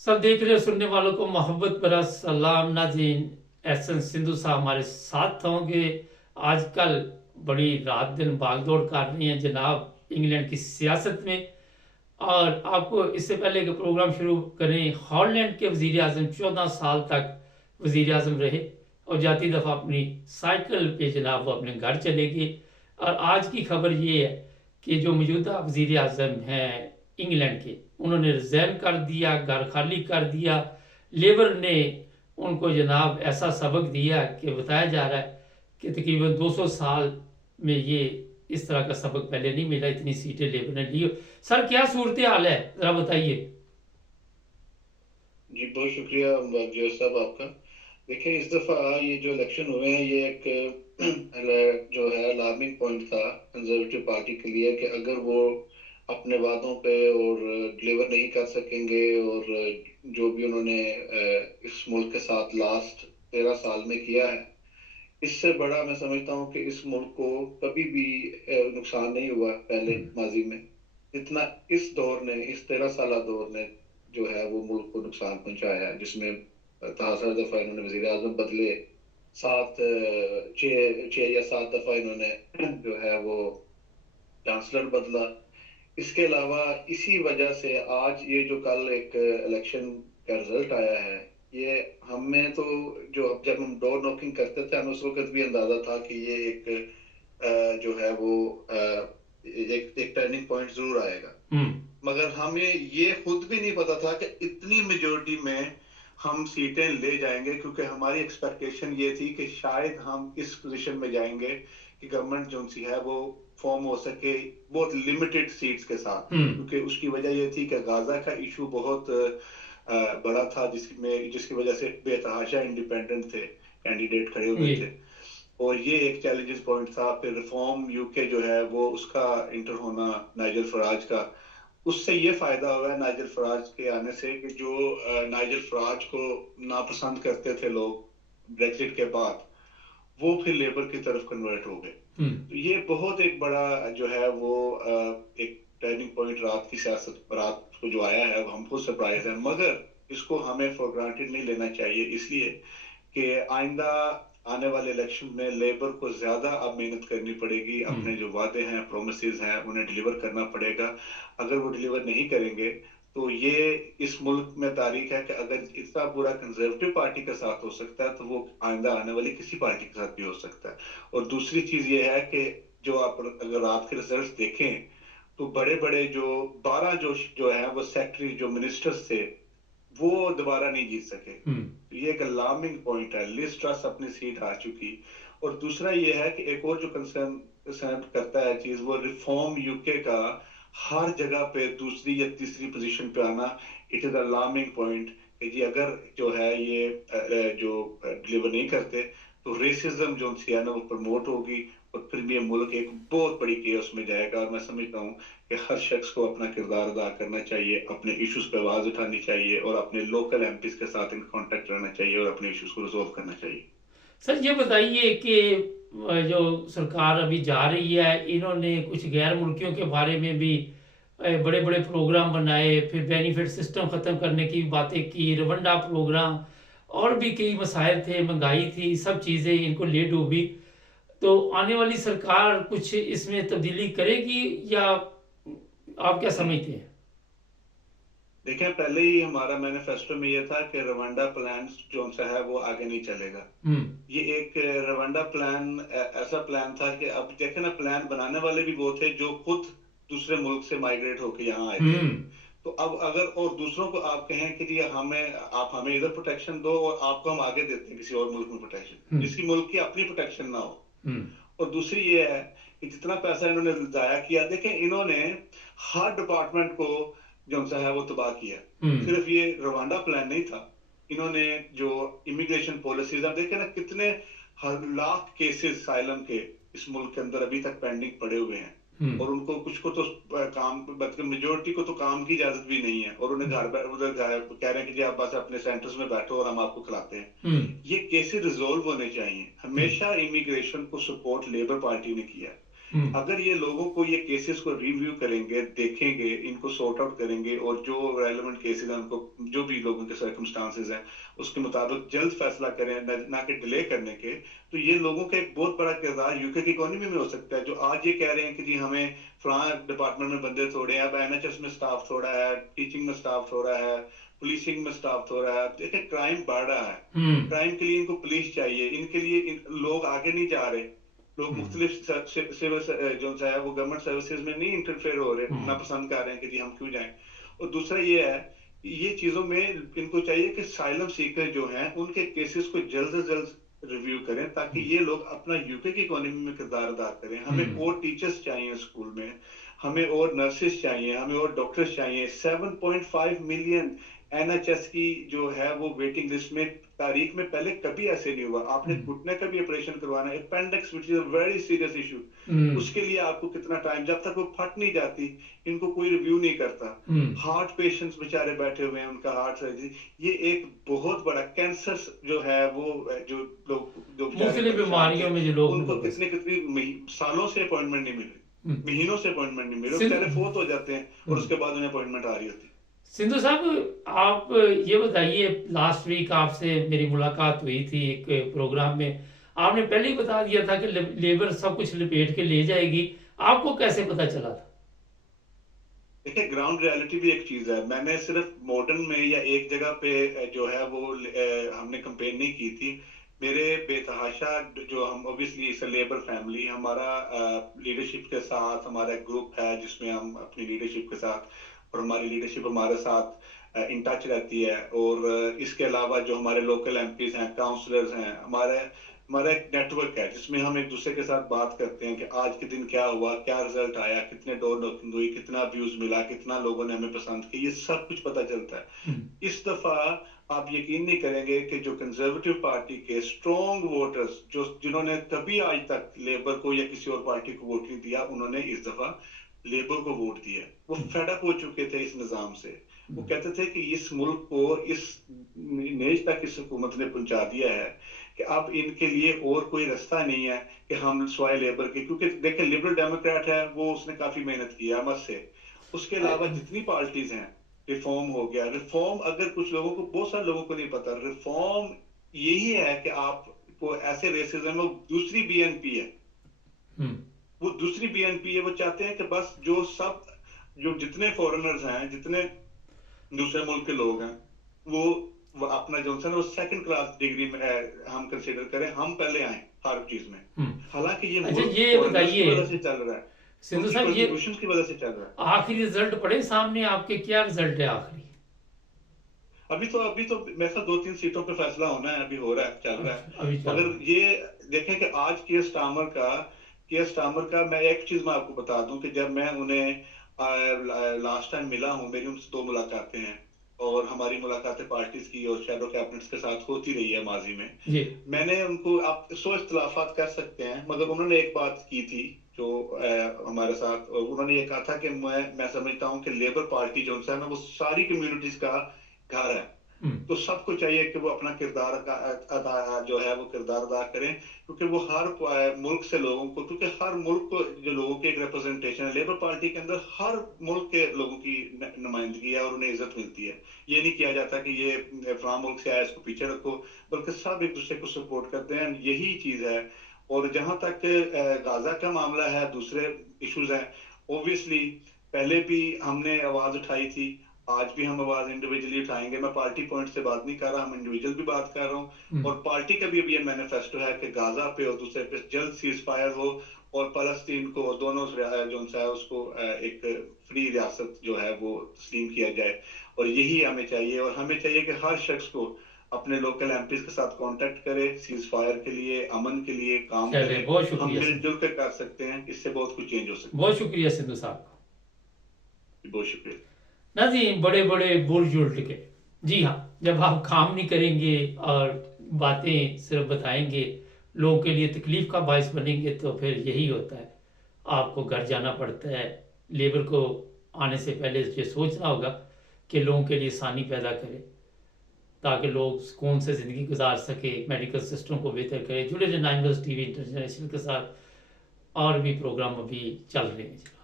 सब देख रहे सुनने वालों को मोहब्बत भरा सलाम नाज़रीन। एहसन सिंधु साहब हमारे साथ होंगे। आजकल बड़ी रात दिन भागदौड़ कर रही हैं जनाब इंग्लैंड की सियासत में। और आपको इससे पहले कि प्रोग्राम शुरू करें, हॉलैंड के वजीर आजम 14 साल तक वजीर आजम रहे और जाती दफ़ा अपनी साइकिल पे जनाब वो अपने घर चले गए। और आज की खबर ये है कि जो मौजूदा वजीर आजम हैं इंग्लैंड के, उन्होंने रिजाइन कर दिया, घर खाली कर दिया। लेबर ने उनको जनाब ऐसा सबक दिया कि बताया जा रहा है कि तकरीबन 200 साल में ये इस तरह का सबक पहले नहीं मिला, इतनी सीटें लेबर ने ली। सर क्या सूरत हाल है, जरा बताइए। जी बहुत शुक्रिया जियो साहब आपका। देखिए इस दफा ये जो इलेक्शन हुए हैं ये एक जो है अलार्मिंग पॉइंट था कंजर्वेटिव पार्टी के लिए कि अगर वो अपने वादों पे और डिलीवर नहीं कर सकेंगे और जो भी उन्होंने इस मुल्क के साथ लास्ट 13 साल में किया है, इससे बड़ा मैं समझता हूँ कि इस मुल्क को कभी भी नुकसान नहीं हुआ पहले माजी में, जितना इस दौर ने, इस 13 साल दौर ने जो है वो मुल्क को नुकसान पहुंचाया है, जिसमें 10 दफा इन्होंने वजीर आजम बदले, छः या सात दफा इन्होंने जो है वो चांसलर बदला। इसके अलावा इसी वजह से आज ये जो कल एक इलेक्शन का रिजल्ट आया है, ये हमें तो जो अब जब हम डोर नॉकिंग करते थे हमें उस वक्त भी अंदाजा था कि ये एक जो है वो एक टर्निंग पॉइंट जरूर आएगा। मगर हमें ये खुद भी नहीं पता था कि इतनी मेजोरिटी में हम सीटें ले जाएंगे, क्योंकि हमारी एक्सपेक्टेशन ये थी कि शायद हम इस पोजीशन में जाएंगे कि गवर्नमेंट जो सी है वो फॉर्म हो सके बहुत लिमिटेड सीट्स के साथ, क्योंकि उसकी वजह ये थी कि गाजा का इशू बहुत बड़ा था, जिसकी वजह से बेतहाशा इंडिपेंडेंट थे कैंडिडेट खड़े हुए थे, और ये एक चैलेंजेस पॉइंट था। फिर रिफॉर्म यूके जो है वो उसका इंटर होना नाइजल फराज का, उससे ये फायदा हुआ है नाइजल फराज के आने से कि जो नाइजल फराज को नापसंद करते थे लोग ब्रेक्सिट के बाद, वो फिर लेबर की तरफ कन्वर्ट हो गए। तो ये बहुत एक बड़ा जो है वो एक टर्निंग पॉइंट रात की सियासत, रात को जो आया है हम खुद सरप्राइज है, मगर इसको हमें फॉर ग्रांटेड नहीं लेना चाहिए, इसलिए कि आइंदा आने वाले इलेक्शन में लेबर को ज्यादा अब मेहनत करनी पड़ेगी, अपने जो वादे हैं, प्रोमिसेस हैं, उन्हें डिलीवर करना पड़ेगा। अगर वो डिलीवर नहीं करेंगे तो ये इस मुल्क में तारीख है कि अगर इतना बुरा कंजर्वेटिव पार्टी के साथ हो सकता है तो वो आइंदा आने वाली किसी पार्टी के साथ भी हो सकता है। और दूसरी चीज ये है कि जो आप अगर रात के रिजल्ट देखें तो बड़े बड़े जो 12 जो है वो सेक्रेटरी जो मिनिस्टर्स थे वो दोबारा नहीं जीत सके। तो ये एक अलार्मिंग पॉइंट है। लिज ट्रस अपनी सीट हार चुकी। और दूसरा ये है कि एक और जो कंसर्न करता है चीज, वो रिफॉर्म यूके का हर जगह पे दूसरी या तीसरी पोजीशन पे आना, इट इज अलार्मिंग पॉइंट कि जी अगर जो है ये जो डिलीवर नहीं करते तो रेसिज्म जो है ना वो प्रमोट होगी, और फिर ये मुल्क एक बहुत बड़ी केओस में जाएगा। और मैं समझता हूँ कि हर शख्स को अपना किरदार अदा करना चाहिए, अपने इश्यूज पे आवाज उठानी चाहिए और अपने लोकल एमपीज के साथ इन कांटेक्ट रहना चाहिए और अपने इश्यूज को रिजोल्व करना चाहिए। सर ये बताइए कि जो सरकार अभी जा रही है, इन्होंने कुछ गैर मुल्कियों के बारे में भी बड़े बड़े प्रोग्राम बनाए, फिर बेनिफिट सिस्टम ख़त्म करने की बातें की, रवंडा प्रोग्राम, और भी कई मसाइल थे, महंगाई थी, सब चीज़ें इनको ले डूबी। तो आने वाली सरकार कुछ इसमें तब्दीली करेगी या आप क्या समझते हैं? देखें, पहले ही हमारा मैनिफेस्टो में ये था कि रवांडा प्लान जो सा है वो आगे नहीं चलेगा। ये एक रवांडा प्लान ऐसा प्लान था कि अब देखें ना, प्लान बनाने वाले भी वो थे जो खुद दूसरे मुल्क से माइग्रेट होकर यहाँ आए थे। तो अब अगर और दूसरों को आप कहें कि जी आप हमें इधर प्रोटेक्शन दो और आपको हम आगे देते हैं किसी और मुल्क में प्रोटेक्शन, जिसकी मुल्क की अपनी प्रोटेक्शन ना हो। और दूसरी ये है कि जितना पैसा इन्होंने जाया किया, देखें इन्होंने हर डिपार्टमेंट को जो सा है वो तबाह किया। सिर्फ ये रवांडा प्लान नहीं था, इन्होंने जो इमिग्रेशन पॉलिसीज, आप देखें ना कितने हर लाख केसेस साइलम के इस मुल्क के अंदर अभी तक पेंडिंग पड़े हुए हैं, और उनको कुछ को तो काम, बल्कि मेजोरिटी को तो काम की इजाजत भी नहीं है, और उन्हें उधर कह रहे हैं कि जी आप बस अपने सेंटर्स में बैठो और हम आपको खिलाते हैं। ये केसेस रिजोल्व होने चाहिए। हमेशा इमिग्रेशन को सपोर्ट लेबर पार्टी ने किया, अगर ये लोगों को ये केसेस को रिव्यू करेंगे, देखेंगे, इनको सॉर्ट आउट करेंगे और जो रेलेवेंट केसेस हैं उनको, जो भी लोगों के सर्कमस्टांसेस हैं उसके मुताबिक जल्द फैसला करें, ना कि डिले करने के, तो ये लोगों का एक बहुत बड़ा किरदार यूके की इकोनॉमी में हो सकता है। जो आज ये कह रहे हैं कि जी हमें फलां डिपार्टमेंट में बंदे छोड़े हैं, अब एनएचएस में स्टाफ छोड़ा है, टीचिंग में स्टाफ छोड़ा है, पुलिसिंग में स्टाफ छोड़ा है। देखिए क्राइम बढ़ रहा है, क्राइम के लिए इनको पुलिस चाहिए, इनके लिए लोग आगे नहीं जा रहे, लोग मुख्तलिफ सिविल जो है वो गवर्नमेंट सर्विसेज में नहीं इंटरफेयर हो रहे, ना पसंद कर रहे हैं कि जी हम क्यों जाएं। और दूसरा ये है, ये चीजों में इनको चाहिए कि साइलम सीकर जो हैं उनके केसेस को जल्द से जल्द रिव्यू करें, ताकि ये लोग अपना यूके की इकोनॉमी में किरदार अदा करें। हमें और टीचर्स चाहिए स्कूल में, हमें और नर्सेस चाहिए, हमें और डॉक्टर्स चाहिए। 7.5 मिलियन एनएचएस की जो है वो वेटिंग लिस्ट में, तारीख में पहले कभी ऐसे नहीं हुआ। आपने घुटने का भी ऑपरेशन करवाना है, appendix which is a very serious issue, उसके लिए आपको कितना टाइम, जब तक वो फट नहीं जाती इनको कोई रिव्यू नहीं करता। हार्ट पेशेंट्स बेचारे बैठे हुए हैं, उनका हार्ट सर्जरी, ये एक बहुत बड़ा कैंसर जो है वो, जो लोग जो मुख्तलिफ बीमारियों में जो लोग, उनको कितने कितने सालों से अपॉइंटमेंट नहीं मिल रही, महीनों से अपॉइंटमेंट नहीं मिल रही, बेचारे फोत हो जाते हैं और उसके बाद उन्हें अपॉइंटमेंट आ रही होती है। सिंधु साहब, आप ये बताइए, लास्ट वीक आपसे मेरी मुलाकात हुई थी एक प्रोग्राम में, आपने पहले ही बता दिया था कि लेबर सब कुछ लपेट के ले जाएगी, आपको कैसे पता चला था? देखिए ग्राउंड रियलिटी भी एक चीज है। मैंने सिर्फ मॉडर्न में या एक जगह पे जो है वो हमने कंपेन नहीं की थी। मेरे बेतहाशा जो हम ऑब्वियसली इस लेबर फैमिली, हमारा लीडरशिप के साथ हमारा ग्रुप है जिसमें हम अपनी लीडरशिप के साथ, और हमारी लीडरशिप हमारे साथ इन टच रहती है। और इसके अलावा जो हमारे लोकल एमपीज हैं, काउंसलर्स हैं, हमारा एक नेटवर्क है जिसमें हम एक दूसरे के साथ बात करते हैं कि आज के दिन क्या हुआ, क्या रिजल्ट आया, कितने डोर नॉकिंग हुई, कितना व्यूज मिला, कितना लोगों ने हमें पसंद किया, ये सब कुछ पता चलता है। इस दफा आप यकीन नहीं करेंगे कि जो कंजर्वेटिव पार्टी के स्ट्रॉन्ग वोटर्स, जो जिन्होंने कभी आज तक लेबर को या किसी और पार्टी को वोट नहीं दिया, उन्होंने इस दफा लेबर को वोट दिया। वो फेडअप हो चुके थे इस निजाम से। वो कहते थे कि इस मुल्क को इस नेज तक इस हुकूमत ने पहुंचा दिया है कि अब इनके लिए और कोई रास्ता नहीं है कि हम स्वाय लेबर के, क्योंकि देखिए लिबरल डेमोक्रेट है वो, उसने काफी मेहनत की है मत से। उसके अलावा जितनी पार्टीज हैं, रिफॉर्म हो गया। रिफॉर्म अगर कुछ लोगों को, बहुत सारे लोगों को नहीं पता, रिफॉर्म यही है कि आपको ऐसे रेसिज्म में, दूसरी बीएनपी है, वो दूसरी बीएनपी है। वो चाहते हैं कि बस जो जितने फॉरेनर्स हैं, जितने दूसरे मुल्क के लोग हैं, वो अपना जो है वो सेकंड क्लास डिग्री में हम कंसीडर करें, हम पहले आए हर चीज में। हालांकि ये ये बताइए की वजह से चल रहा है, सिंधु साहब, ये की वजह से चल रहा है। आखिरी रिजल्ट पड़े सामने आपके, क्या रिजल्ट है आखिरी? अभी तो मेरे साथ 2-3 सीटों पे फैसला होना है, अभी हो रहा है, चल रहा है। अगर ये देखें कि आज कियर स्टार्मर का मैं एक चीज मैं आपको बता दूं कि जब मैं उन्हें लास्ट टाइम मिला हूं, मेरी उनसे 2 मुलाकातें हैं और हमारी मुलाकातें पार्टीज की और शैडो कैबिनेट्स के साथ होती रही है माजी में। मैंने उनको, आप 100 इख्तलाफात कर सकते हैं, मगर उन्होंने एक बात की थी जो हमारे साथ, उन्होंने ये कहा था कि मैं समझता हूं कि लेबर पार्टी जो है ना वो सारी कम्युनिटीज का घर है, तो सबको चाहिए कि वो अपना किरदार अदा जो है वो किरदार अदा करें, क्योंकि वो हर मुल्क से लोगों को, क्योंकि हर मुल्क को जो लोगों की एक रिप्रेजेंटेशन है, लेबर पार्टी के अंदर हर मुल्क के लोगों की नुमाइंदगी है और उन्हें इज्जत मिलती है। ये नहीं किया जाता कि ये फलां मुल्क से आया इसको पीछे रखो, बल्कि सब एक दूसरे को सपोर्ट करते हैं, यही चीज है। और जहां तक गाजा का मामला है, दूसरे इश्यूज हैं, ओब्वियसली पहले भी हमने आवाज उठाई थी, आज भी हम आवाज इंडिविजुअली उठाएंगे। मैं पार्टी पॉइंट से बात नहीं कर रहा, हम इंडिविजुअल भी बात कर रहा हूँ। और पार्टी का भी अभी ये मैनिफेस्टो है कि गाजा पे और दूसरे पे जल्द सीज फायर हो और फलस्तीन को दोनों जो है उसको एक फ्री रियासत जो है वो तस्लीम किया जाए। और यही हमें चाहिए, और हमें चाहिए कि हर शख्स को अपने लोकल एमपीज के साथ कांटेक्ट करे, सीज फायर के लिए, अमन के लिए काम करे। हम मिलजुल कर कर सकते हैं, इससे बहुत कुछ चेंज हो सकता है। बहुत शुक्रिया सिंधु साहब, बहुत शुक्रिया। ना जी, बड़े बड़े बुर्ज उल्ट के, जी हाँ, जब आप काम नहीं करेंगे और बातें सिर्फ बताएंगे, लोगों के लिए तकलीफ का बायस बनेंगे, तो फिर यही होता है, आपको घर जाना पड़ता है। लेबर को आने से पहले ये सोचना होगा कि लोगों के लिए आसानी पैदा करे, ताकि लोग सुकून से ज़िंदगी गुजार सके, मेडिकल सिस्टम को बेहतर करे। जुड़े रहे 9 न्यूज़ टीवी इंटरनेशनल के साथ। और भी प्रोग्राम अभी चल रहे हैं।